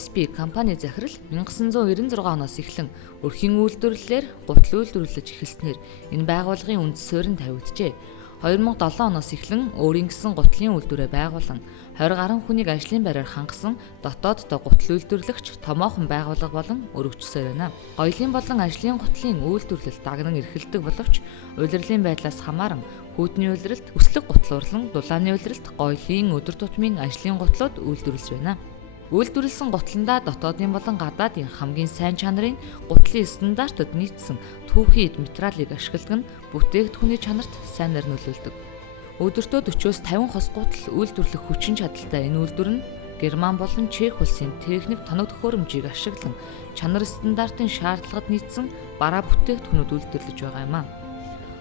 TSB компани захирал 1996 оноос эхлэн өрхийн үйлдвэрлэлээр гутал үйлдвэрлэж эхэлснээр энэ байгууллагын үндэс суурь нь тавигджээ. 2007 оноос эхлэн өөрийн гэсэн гутлын үйлдвэрээ байгуулан 20 гаруй хүнийг ажлын байраар хангасан дотооддоо гутал үйлдвэрлэгч томоохон байгууллага болон өргөжсөөр байна. Гоёлын болон ажлын гутлын үйлдвэрлэл дагнан эрхэлдэг боловч улирлын байдлаас хамааран хүүдний улиралд, өслөг гутал урлан, дулааны улиралд гоёлын өдөр тутмын ажлын гутлууд үйлдвэрлэж байна. Үйлдвэрлэсэн гутландаа дотоодын болон гадаадын хамгийн сайн чанарын гутлын стандартад нийцсэн түүхий материалыг ашигладаг нь бүтээгдэхүүний чанарт сайнаар нөлөөлдөг. Өдөртөө 40-50 хос гутал үйлдвэрлэх хүчин чадалтай энэ үйлдвэр нь Герман болон Чех улсын техник тоног төхөөрөмжийг ашиглан чанар стандартын шаардлагад нийцсэн бараа бүтээгдэхүүнүүд үйлдвэрлэж байгаа юм а.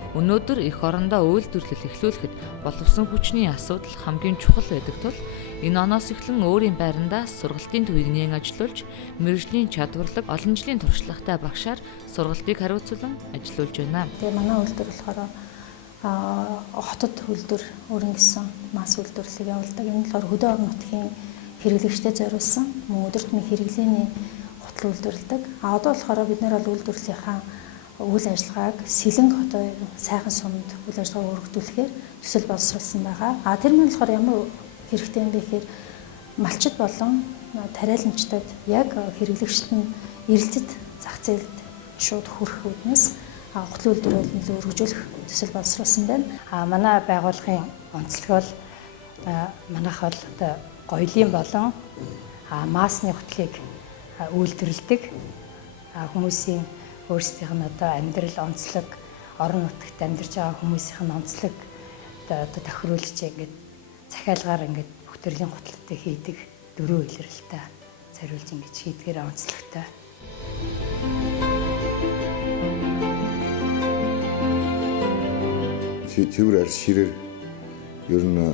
Өнөөдөр эх орондоо үйлдвэрлэл эхлүүлэхэд боловсон хүчний асуудал хамгийн чухал байдаг тул энэ оноос эхлэн өөрийн байрандаа сургалтын төвийг нээн ажилуулж, мэргэжлийн чадварлаг олон жилийн туршлагатай багшаар сургалтыг хариуцуулан ажиллаулж байна. Тэгээ манай үйлдвэр болохоор хотод үйлдвэр өөрийн гэсэн масс үйлдвэрлэлийг явуулдаг. Энэ болохоор хөдөө орон нутгийн хэрэглэгчдэд зориулсан мөн өдөр тутмын хэрэглээний гутал үйлдвэрлэдэг. Одоо болохоор бид нэр бол үйлдвэрлэлийнхаа үйл ажиллагааг Сэлэнг хотын сайхан сумд үйл ажиллагаа өргөдүүлэхээр төсөл боловсруулсан байгаа. Тэр нь болохоор ямар хэрэгтэй юм бэ гэхээр малчид болон тариаланчдад яг хэрэглэгчд нь эрэлтэд зах зээлд шууд хүрэх үүднээс гутал үйлдвэрлэлийг өргөжүүлэх төсөл боловсруулсан байна. Манай байгууллагын онцлог бол манайх бол одоо гоёлын болон маасны гутлыг үйлдвэрлэдэг хүмүүсийн өөрсдийнх нь одоо амьдрал онцлог, орон нутагт амьдарч байгаа хүмүүсийнх нь онцлог одоо тохируулж ингээд захиалгаар ингээд бүх төрлийн гутлуудыг хийдэг дөрөв илрэлтэй зориулж ингээд шийдгээр онцлогтой. Цэвэр арс ширээр ер нь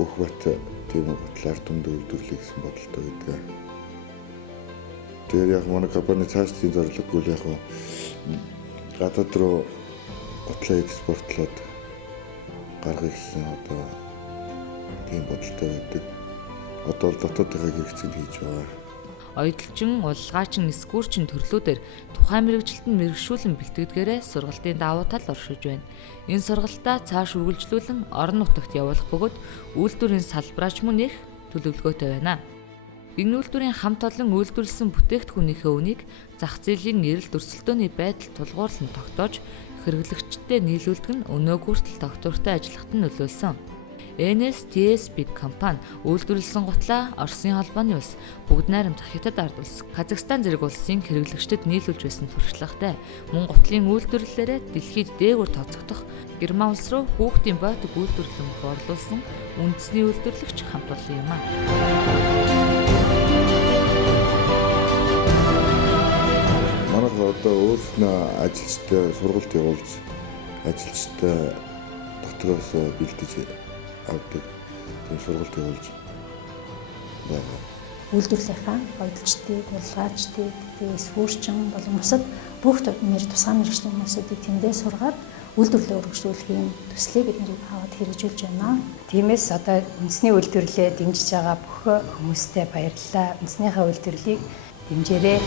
Өхбат тийм гутлаар дунд үйлдвэрлэе гэсэн бодолтой байдаг. Тэгээд яг манай компани цаашдын зорилгогүй л яг гадаад руу гутлаа экспортлоод гаргах гэсэн одоо тийм бодолтой байдаг. Одоо л дотоодынхаа хэрэгцээнд хийж байгаа. Оюуталчин, улгаачин, эсгүүрчин төрлүүдээр тухайн мэргэжилтэнд мэргэшүүлэн бэлтгэдгээрээ сургалтын давуу тал оршиж байна. Энэ сургалтаа цааш үргэлжлүүлэн орон нутагт явуулах бөгөөд үйлдвэрийн салбараач мөн их төлөвлөгөөтэй байна. Энэ үйлдвэрийн хамт олон үйлдвэрлэсэн бүтээгдэхүүнийхээ үнийг зах зээлийн эрэлт өрсөлдөөний байдал тулгуурлан тогтоож хэрэглэгчдэд нийлүүлдэг нь өнөө хүртэл тогтвортой ажиллахад нь нөлөөлсөн. TSB компани үйлдвэрлэсэн гутлаа Оросын холбооны улс, Бүгд найрамдах Хятад ард улс, Казахстан зэрэг улсын хэрэглэгчдэд нийлүүлж байсан туршлагатай мөн гутлын үйлдвэрлэлээрээ дэлхийд дээгүүр тооцогдох Герман улс руу хүүхдийн бойтог үйлдвэрлэн борлуулсан үндэсний үйлдвэрлэгч хамт олон юм а. Манайх одоо өөрснөө ажилчтай сургалт явуулж, ажилчтай дотроос бэлдэж авдаг тийм сургалт явуулж байгаа. Үйлдвэрлэлийнхаа бодлогчдыг, улгаачдыг, эсвүүрчин болон бусад бүх тусгай мэргэжлийн хүмүүсүүдийг тэндээ сургаад үйлдвэрлэлээ өргөжлүүлэхийн төслийг бид аваад хэрэгжүүлж байна. Тиймээс одоо үндэсний үйлдвэрлэлээ дэмжиж байгаа бүх хүмүүстээ баярлалаа. Үндэснийхээ үйлдвэрлэлийг дэмжээрэй.